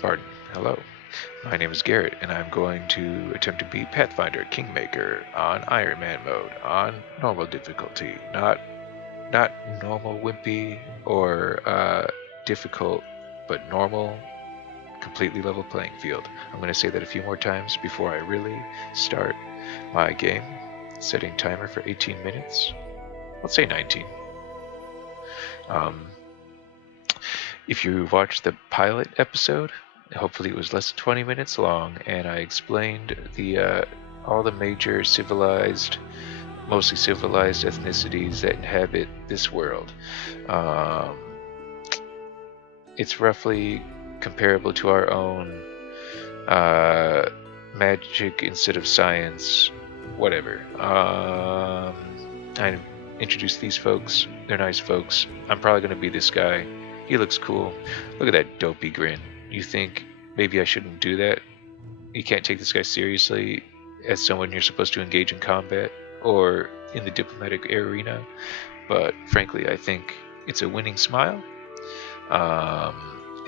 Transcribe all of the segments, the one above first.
Pardon. Hello. My name is Garrett, and I'm going to attempt to beat Pathfinder Kingmaker on Ironman mode on normal difficulty, not normal wimpy or difficult, but normal, completely level playing field. I'm going to say that a few more times before I really start my game. Setting timer for 18 minutes. Let's say 19. Um, if you watched the pilot episode, hopefully it was less than 20 minutes long, and I explained the all the major mostly civilized ethnicities that inhabit this world. Um, it's roughly comparable to our own uh, magic instead of science, whatever. I introduced these folks. They're nice folks. I'm probably going to be this guy. He looks cool. Look at that dopey grin. You think maybe I shouldn't do that? You can't take this guy seriously as someone you're supposed to engage in combat or in the diplomatic arena, but frankly, I think it's a winning smile.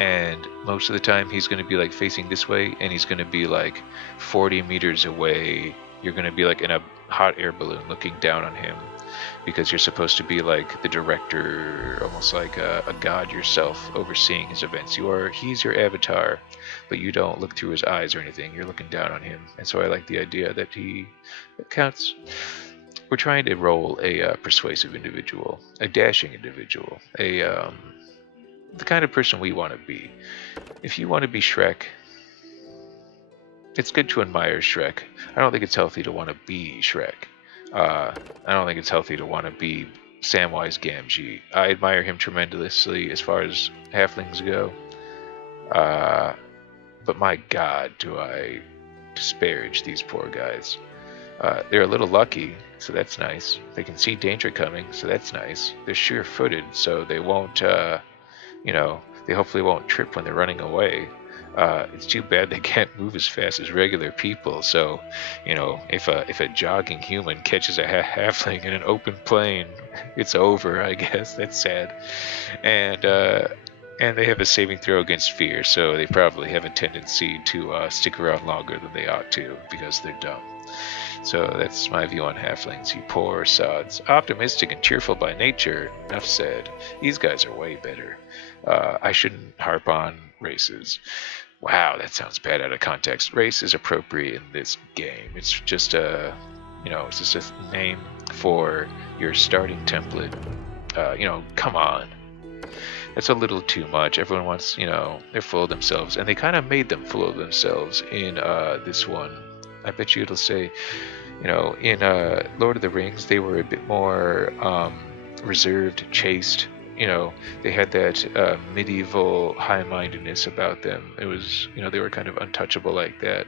And most of the time, he's going to be like facing this way, and he's going to be like 40 meters away. You're going to be like in a hot air balloon looking down on him because you're supposed to be like the director, almost like a god yourself, overseeing his events. He's your avatar, but you don't look through his eyes or anything. You're looking down on him, and so I like the idea that he counts. We're trying to roll a persuasive individual, a dashing individual, the kind of person we want to be. If you want to be Shrek, it's good to admire Shrek. I don't think it's healthy to want to be Shrek. I don't think it's healthy to want to be Samwise Gamgee. I admire him tremendously as far as halflings go. But my God, do I disparage these poor guys. They're a little lucky, so that's nice. They can see danger coming, so that's nice. They're sure-footed, so they won't, they hopefully won't trip when they're running away. It's too bad they can't move as fast as regular people. So, if a jogging human catches a halfling in an open plain, it's over. I guess that's sad. And they have a saving throw against fear, so they probably have a tendency to stick around longer than they ought to because they're dumb. So that's my view on halflings, you poor sods. Optimistic and cheerful by nature, enough said. These guys are way better. I shouldn't harp on races. Wow, that sounds bad out of context. Race is appropriate in this game. It's just it's just a name for your starting template. Come on. That's a little too much. Everyone wants, they're full of themselves, and they kind of made them full of themselves in this one. I bet you it'll say, in Lord of the Rings, they were a bit more reserved, chaste. They had that medieval high-mindedness about them. It was, they were kind of untouchable like that.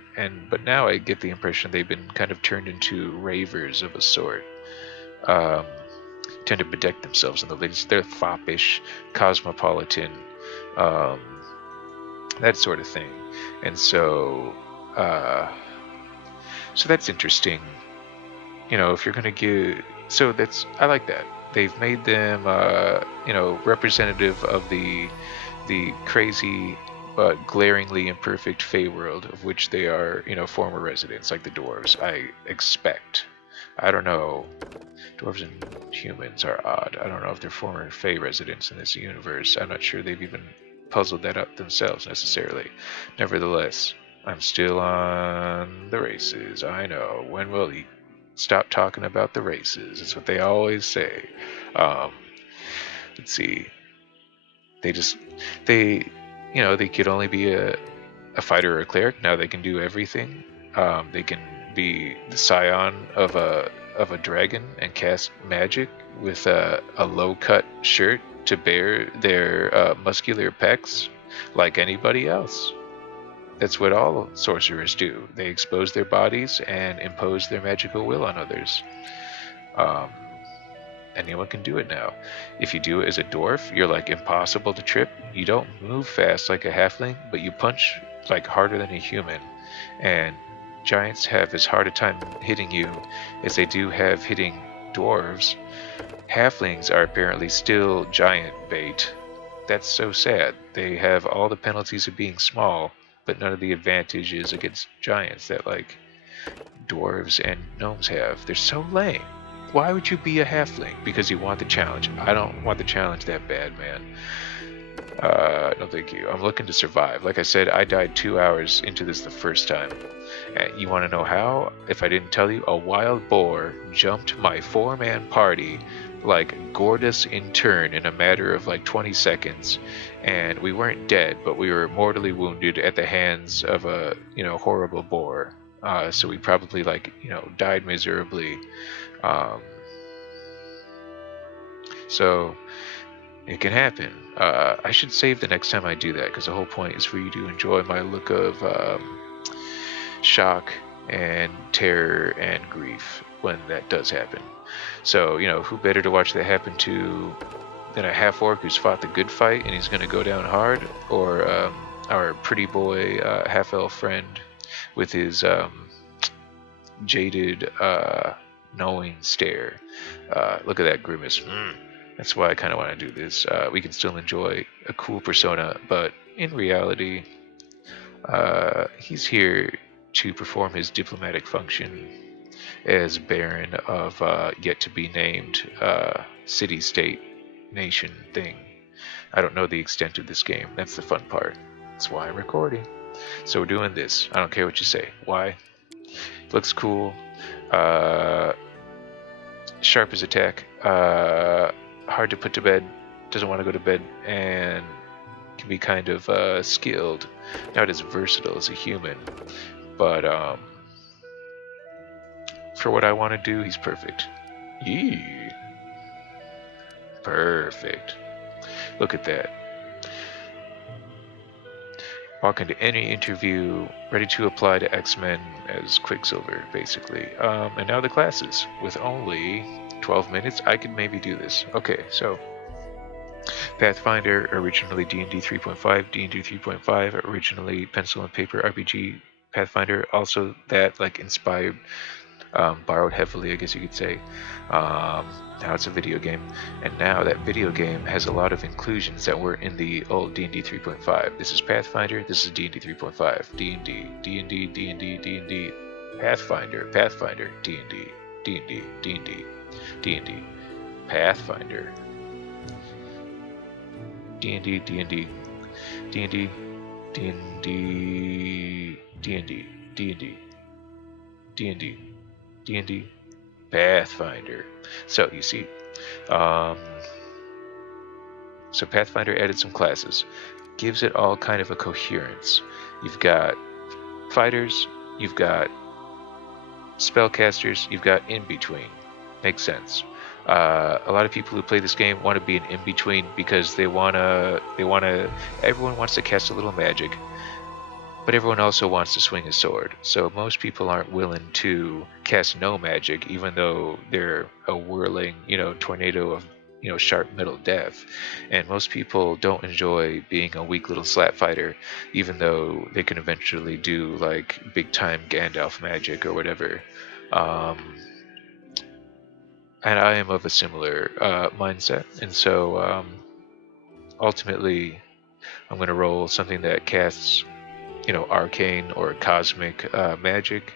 But now I get the impression they've been kind of turned into ravers of a sort. Tend to bedeck themselves in the latest. They're foppish, cosmopolitan, that sort of thing. And so that's interesting. If you're going to I like that. They've made them, representative of the crazy but glaringly imperfect Fey world of which they are, former residents, like the dwarves. I expect. I don't know. Dwarves and humans are odd. I don't know if they're former Fey residents in this universe. I'm not sure they've even puzzled that up themselves necessarily. Nevertheless, I'm still on the races. I know. When will he stop talking about the races? It's what they always say. Let's see. They could only be a fighter or a cleric. Now they can do everything. They can be the scion of a dragon and cast magic with a low-cut shirt to bear their muscular pecs like anybody else. That's what all sorcerers do. They expose their bodies and impose their magical will on others. Anyone can do it now. If you do it as a dwarf, you're like impossible to trip. You don't move fast like a halfling, but you punch like harder than a human. And giants have as hard a time hitting you as they do have hitting dwarves. Halflings are apparently still giant bait. That's so sad. They have all the penalties of being small, but none of the advantages against giants that like dwarves and gnomes have. They're so lame. Why would you be a halfling? Because you want the challenge. I don't want the challenge that bad, man. No thank you. I'm looking to survive. Like I said, I died 2 hours into this the first time. And you want to know how? If I didn't tell you, a wild boar jumped my 4-man party, like gored us in turn in a matter of like 20 seconds. And we weren't dead, but we were mortally wounded at the hands of a, horrible boar. So we probably died miserably. Um, so it can happen. I should save the next time I do that, because the whole point is for you to enjoy my look of shock and terror and grief when that does happen. So, who better to watch that happen to than a half-orc who's fought the good fight and he's going to go down hard, or our pretty boy half-elf friend with his jaded, knowing stare. Look at that grimace. That's why I kind of want to do this. We can still enjoy a cool persona, but in reality, he's here to perform his diplomatic function as Baron of yet to be named city, state, nation thing. I don't know the extent of this game. That's the fun part. That's why I'm recording. So we're doing this. I don't care what you say. Why? Looks cool. Sharp as attack. Hard to put to bed. Doesn't want to go to bed, and can be kind of skilled. Not as versatile as a human, but for what I want to do, he's perfect. Yee. Perfect. Look at that. Walk into any interview, ready to apply to X-Men as Quicksilver, basically. And now the classes. With only 12 minutes, I could maybe do this. Okay, so Pathfinder, originally D&D 3.5, D&D 3.5, originally pencil and paper RPG. Pathfinder, also that inspired, borrowed heavily, I guess you could say. Now it's a video game, and now that video game has a lot of inclusions that were in the old D&D 3.5. This is Pathfinder, this is D&D 3.5. D&D, D&D, D&D, D&D, Pathfinder, Pathfinder, D&D, D&D, D&D, D&D, Pathfinder, D&D, D&D, D&D, D&D, D&D, D&D, D&D, D&D, Pathfinder. So you see, so Pathfinder added some classes, gives it all kind of a coherence. You've got fighters, you've got spellcasters, you've got in-between. Makes sense. A lot of people who play this game want to be an in-between because everyone wants to cast a little magic, but everyone also wants to swing a sword. So most people aren't willing to cast no magic, even though they're a whirling, tornado of, sharp metal death. And most people don't enjoy being a weak little slap fighter, even though they can eventually do big time Gandalf magic or whatever. And I am of a similar mindset. And so ultimately, I'm going to roll something that casts arcane or cosmic magic,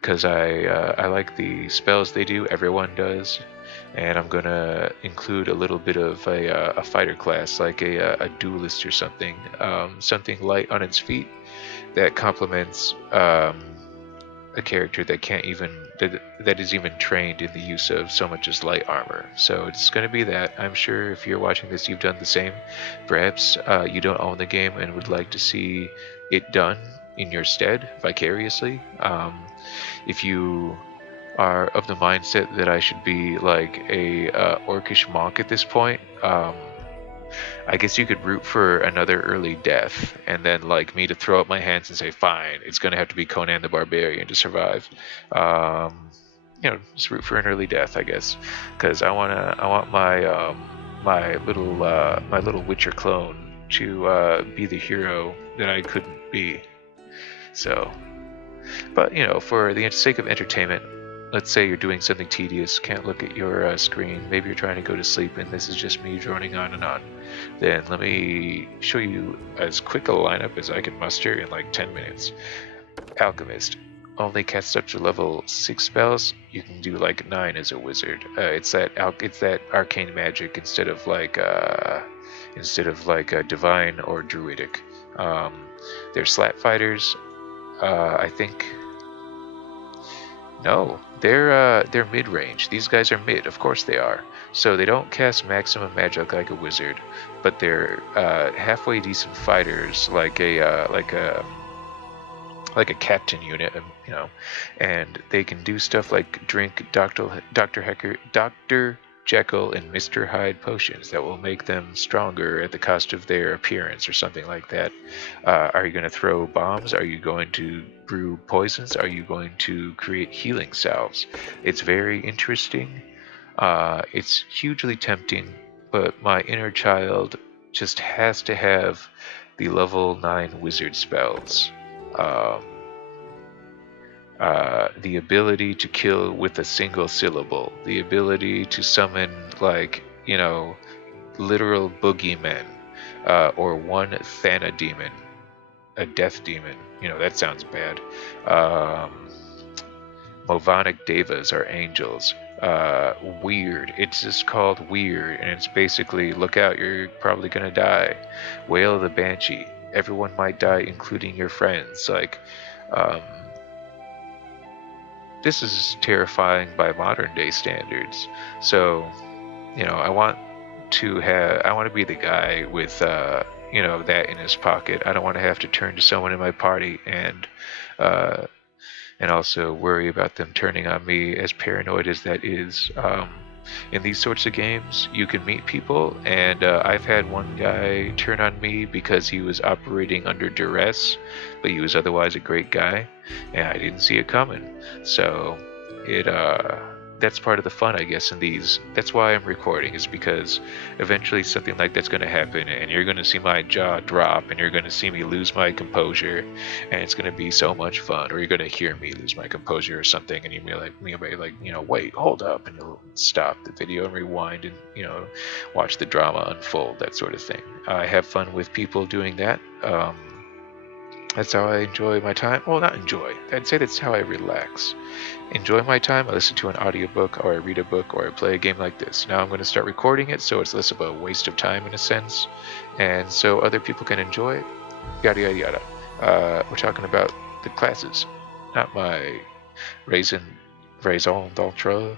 because I like the spells they do. Everyone does, and I'm gonna include a little bit of a fighter class, like a duelist or something, something light on its feet that complements a character that that is even trained in the use of so much as light armor. So it's going to be that. I'm sure if you're watching this, you've done the same. Perhaps you don't own the game and would like to see it done in your stead vicariously. If you are of the mindset that I should be like a orcish monk at this point, I guess you could root for another early death, and then me to throw up my hands and say, fine, it's going to have to be Conan the Barbarian to survive. Just root for an early death, I guess, because I want my my little Witcher clone to be the hero that I couldn't be. So, but for the sake of entertainment, let's say you're doing something tedious, can't look at your screen, maybe you're trying to go to sleep, and this is just me droning on and on. Then let me show you as quick a lineup as I can muster in like 10 minutes. Alchemist. Only casts up to level 6 spells. You can do like 9 as a wizard. It's that arcane magic instead of like divine or druidic. They're slat fighters. I think no, they're mid-range. These guys are mid, of course they are. So they don't cast maximum magic like a wizard, but they're halfway decent fighters, like a captain unit, and they can do stuff like drink Dr. Jekyll and Mr. Hyde potions that will make them stronger at the cost of their appearance or something like that. Are you going to throw bombs? Are you going to brew poisons? Are you going to create healing salves? It's very interesting. It's hugely tempting, but my inner child just has to have the level 9 wizard spells. The ability to kill with a single syllable, the ability to summon literal boogeymen, or one Thana demon, a death demon. That sounds bad. Movonic devas are angels. Weird. It's just called weird, and it's basically, look out, you're probably gonna die. Wail the banshee. Everyone might die, including your friends. This is terrifying by modern day standards. So, I want to be the guy with that in his pocket. I don't want to have to turn to someone in my party and also worry about them turning on me, as paranoid as that is. In these sorts of games, you can meet people, and I've had one guy turn on me because he was operating under duress, but he was otherwise a great guy, and I didn't see it coming. So that's part of the fun, I guess, in these. That's why I'm recording, is because eventually something like that's going to happen, and you're going to see my jaw drop, and you're going to see me lose my composure, and it's going to be so much fun. Or you're going to hear me lose my composure or something, and you'll be like, wait, hold up, and you'll stop the video and rewind and watch the drama unfold, that sort of thing. I have fun with people doing that. That's how I enjoy my time. Well, not enjoy. I'd say that's how I relax. Enjoy my time. I listen to an audiobook, or I read a book, or I play a game like this. Now I'm going to start recording it, so it's less of a waste of time in a sense, and so other people can enjoy it. Yada yada yada. We're talking about the classes, not my raison d'etre.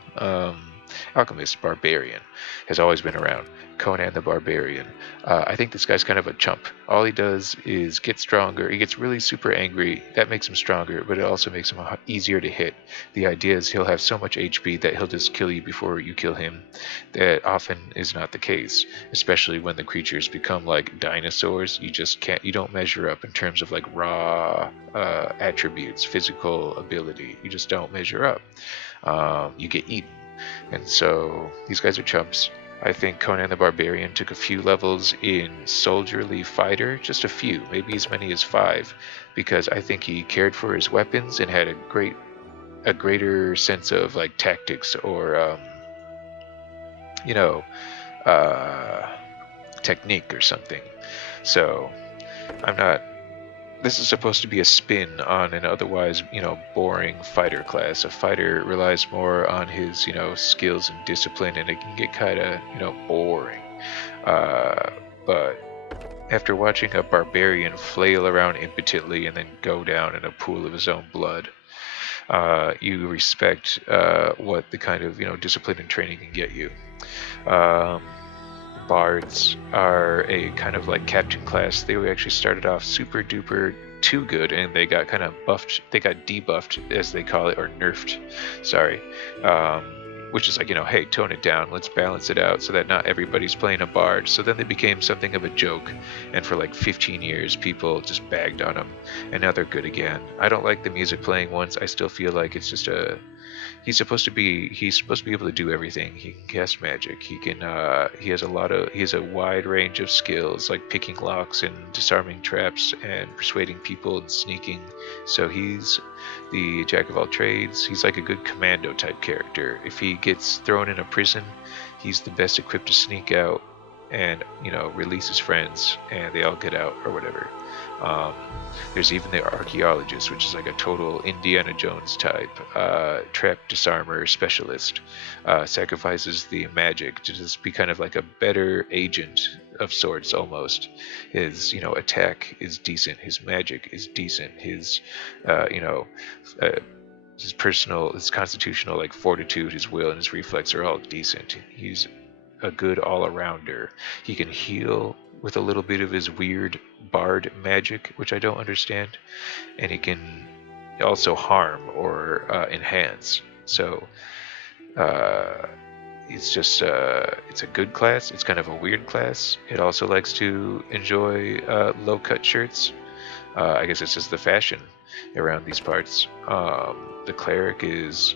Alchemist, Barbarian, has always been around. Conan the Barbarian. I think this guy's kind of a chump. All he does is get stronger. He gets really super angry. That makes him stronger, but it also makes him easier to hit. The idea is he'll have so much HP that he'll just kill you before you kill him. That often is not the case, especially when the creatures become like dinosaurs. You don't measure up in terms of like raw attributes, physical ability. You just don't measure up. You get eaten. And so these guys are chumps. I think Conan the Barbarian took a few levels in Soldierly Fighter, just a few, maybe as many as 5, because I think he cared for his weapons and had a greater sense of like tactics or technique or something. So this is supposed to be a spin on an otherwise, boring fighter class. A fighter relies more on his, skills and discipline, and it can get kind of, boring. But after watching a barbarian flail around impotently and then go down in a pool of his own blood, you respect what the kind of, discipline and training can get you. Bards are a kind of like captain class. They actually started off super duper too good, and they got kind of buffed. They got debuffed, as they call it, or nerfed. Sorry. Which is like, hey, tone it down. Let's balance it out so that not everybody's playing a bard. So then they became something of a joke, and for like 15 years, people just bagged on them, and now they're good again. I don't like the music playing once. I still feel like it's just he's supposed to be able to do everything. He can cast magic. He has a wide range of skills, like picking locks and disarming traps and persuading people and sneaking. So he's the jack of all trades. He's like a good commando type character. If he gets thrown in a prison, he's the best equipped to sneak out. and release his friends, and they all get out or whatever. Um, there's even the archaeologist, which is like a total Indiana Jones type trap disarmer specialist. Sacrifices the magic to just be kind of like a better agent of sorts almost. His attack is decent. His magic is decent. His uh, his constitutional like fortitude, his will, and his reflex are all decent. He's a good all-arounder. He can heal with a little bit of his weird bard magic, which I don't understand, and he can also harm or enhance. So uh, it's a good class. It's kind of a weird class. It also likes to enjoy low-cut shirts. I guess it's just the fashion around these parts. The cleric is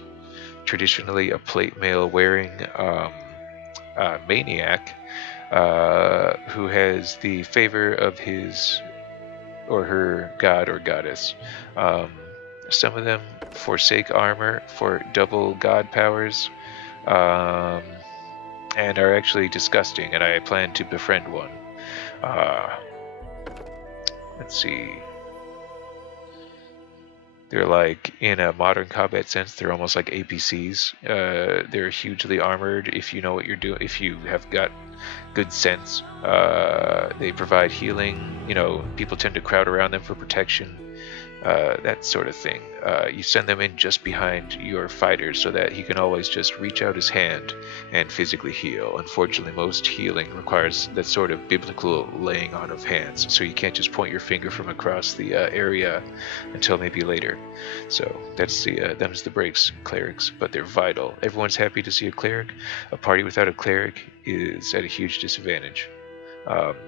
traditionally a plate mail wearing maniac who has the favor of his or her god or goddess. Um, some of them forsake armor for double god powers um, and are actually disgusting, and I plan to befriend one. Uh, let's see. They're like, in a modern combat sense, they're almost like APCs. They're hugely armored if you know what you're doing, if you have got good sense. They provide healing. People tend to crowd around them for protection. That sort of thing. You send them in just behind your fighter so that he can always just reach out his hand and physically heal. Unfortunately, most healing requires that sort of biblical laying on of hands, so you can't just point your finger from across the area until maybe later. So that's them's the breaks, clerics, but they're vital. Everyone's happy to see a cleric. A party without a cleric is at a huge disadvantage.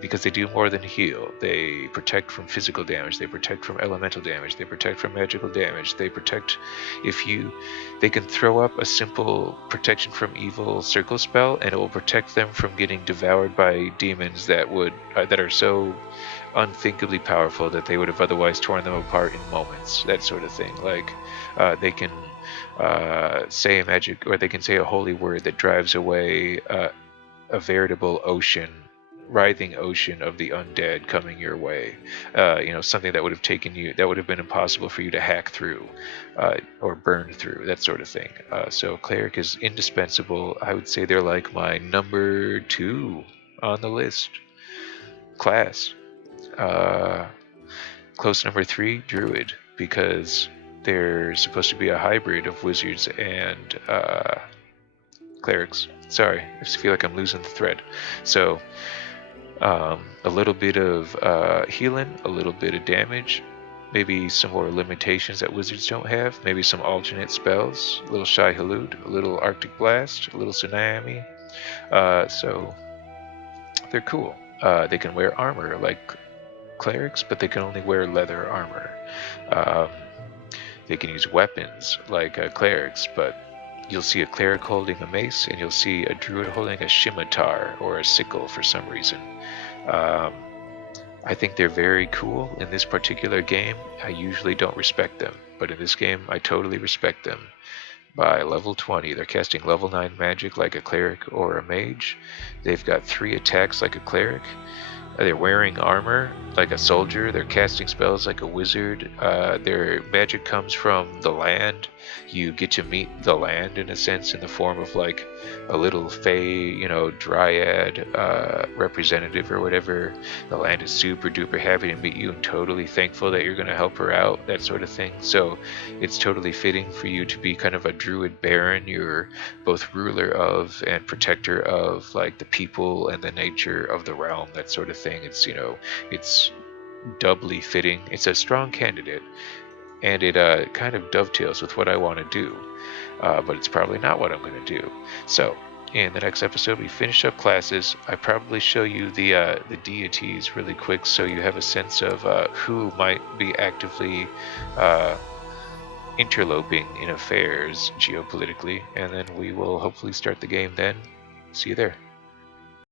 Because they do more than heal. They protect from physical damage. They protect from elemental damage. They protect from magical damage. They protect they can throw up a simple protection from evil circle spell, and it will protect them from getting devoured by demons that are so unthinkably powerful that they would have otherwise torn them apart in moments. That sort of thing. Like they can say a magic, or they can say a holy word that drives away a veritable writhing ocean of the undead coming your way. Something that would have been impossible for you to hack through or burn through, that sort of thing. So cleric is indispensable. I would say they're like my number 2 on the list class. Close number 3, druid, because they're supposed to be a hybrid of wizards and clerics. Sorry, I just feel like I'm losing the thread. So a little bit of healing, a little bit of damage, maybe some more limitations that wizards don't have, maybe some alternate spells, a little Shai Halud, a little Arctic Blast, a little Tsunami. So they're cool. They can wear armor like clerics, but they can only wear leather armor. They can use weapons like clerics, but you'll see a cleric holding a mace, and you'll see a druid holding a scimitar or a sickle for some reason. I think they're very cool in this particular game. I usually don't respect them, but in this game, I totally respect them. By level 20, they're casting level 9 magic like a cleric or a mage. They've got 3 attacks like a cleric. They're wearing armor like a soldier. They're casting spells like a wizard. Their magic comes from the land. You get to meet the land in a sense, in the form of like a little fey, dryad representative or whatever. The land is super duper happy to meet you and totally thankful that you're going to help her out, that sort of thing. So it's totally fitting for you to be kind of a druid baron. You're both ruler of and protector of like the people and the nature of the realm, that sort of thing. It's doubly fitting. It's a strong candidate, and it kind of dovetails with what I want to do, but it's probably not what I'm going to do. So in the next episode, we finish up classes. I probably show you the deities really quick, so you have a sense of who might be actively interloping in affairs geopolitically, and then we will hopefully start the game then. See you there.